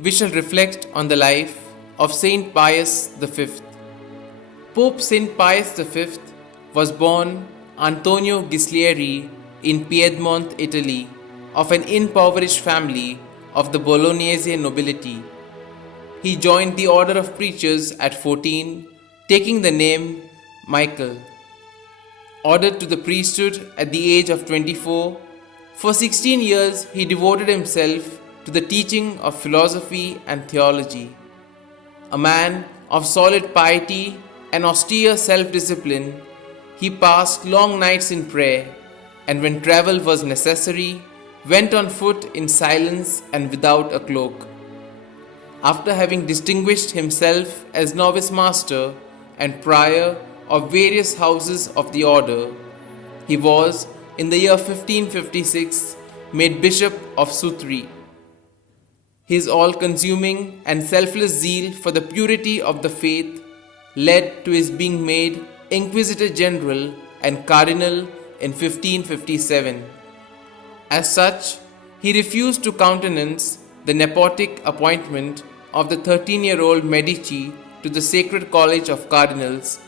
we shall reflect on the life of St. Pius V. Pope St. Pius V was born Antonio Ghislieri in Piedmont, Italy, of an impoverished family of the Bolognese nobility. He joined the order of preachers at 14, taking the name Michael. Ordered to the priesthood at the age of 24, for 16 years he devoted himself to the teaching of philosophy and theology. A man of solid piety and austere self-discipline, he passed long nights in prayer, and when travel was necessary, went on foot in silence and without a cloak. After having distinguished himself as novice master and prior of various houses of the order, he was, in the year 1556, made Bishop of Sutri. His all-consuming and selfless zeal for the purity of the faith led to his being made Inquisitor General and Cardinal in 1557. As such, he refused to countenance the nepotic appointment of the 13-year-old Medici to the Sacred College of Cardinals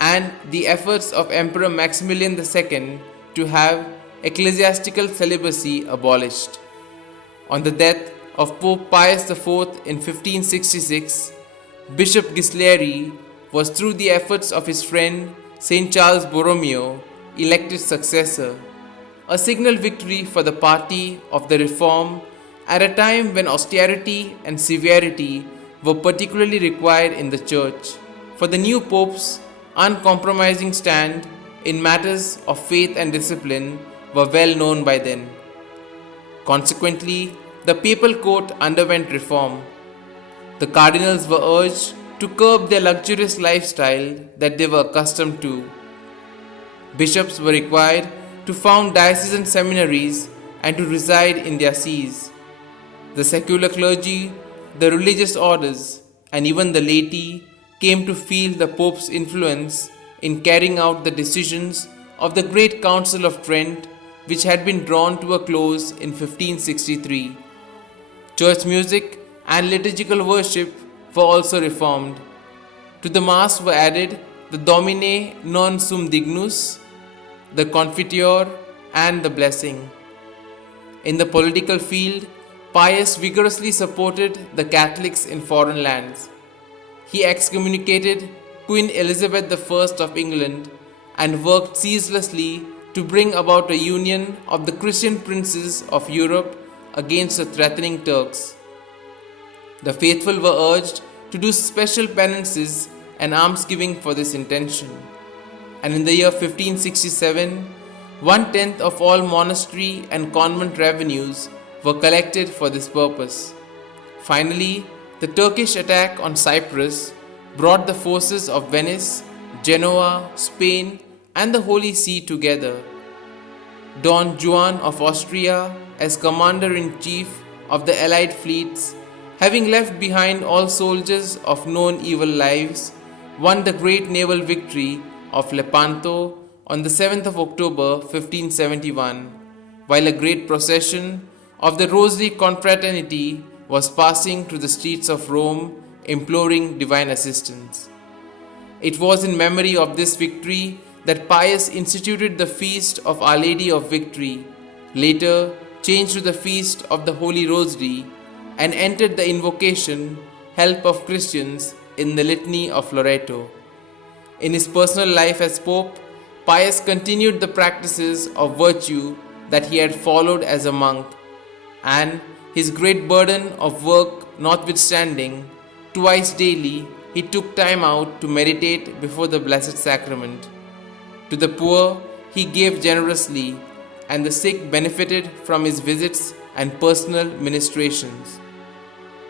and the efforts of Emperor Maximilian II to have ecclesiastical celibacy abolished. On the death of Pope Pius IV in 1566, Bishop Ghislieri was, through the efforts of his friend St. Charles Borromeo, elected successor, a signal victory for the party of the Reform at a time when austerity and severity were particularly required in the Church, for the new Pope's uncompromising stand in matters of faith and discipline were well known by then. Consequently, the papal court underwent reform. The cardinals were urged to curb their luxurious lifestyle that they were accustomed to. Bishops were required to found diocesan seminaries and to reside in their sees. The secular clergy, the religious orders, and even the laity came to feel the Pope's influence in carrying out the decisions of the Great Council of Trent, which had been drawn to a close in 1563. Church music and liturgical worship were also reformed. To the Mass were added the Domine non sum dignus, the Confiteor, and the Blessing. In the political field, Pius vigorously supported the Catholics in foreign lands. He excommunicated Queen Elizabeth I of England and worked ceaselessly to bring about a union of the Christian princes of Europe against the threatening Turks. The faithful were urged to do special penances and almsgiving for this intention, and in the year 1567, 1/10 of all monastery and convent revenues were collected for this purpose. Finally, the Turkish attack on Cyprus brought the forces of Venice, Genoa, Spain, and the Holy See together. Don Juan of Austria, as commander-in-chief of the Allied fleets, having left behind all soldiers of known evil lives, won the great naval victory of Lepanto on the 7th of October 1571, while a great procession of the Rosary Confraternity was passing through the streets of Rome, imploring divine assistance. It was in memory of this victory that Pius instituted the feast of Our Lady of Victory, later changed to the feast of the Holy Rosary, and entered the invocation, Help of Christians, in the Litany of Loreto. In his personal life as Pope, Pius continued the practices of virtue that he had followed as a monk, and his great burden of work notwithstanding, twice daily he took time out to meditate before the Blessed Sacrament. To the poor he gave generously, and the sick benefited from his visits and personal ministrations.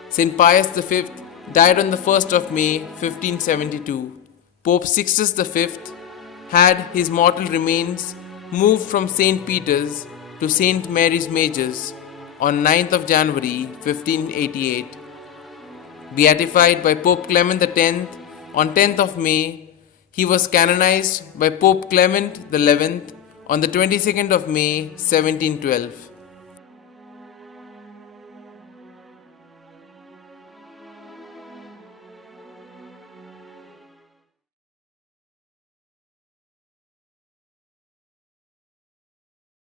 St. Pius V died on the 1st of May 1572. Pope Sixtus V had his mortal remains moved from St. Peter's to St. Mary's Major's on 9th of January 1588. Beatified by Pope Clement X on 10th of May, he was canonized by Pope Clement XI on the 22nd of May 1712.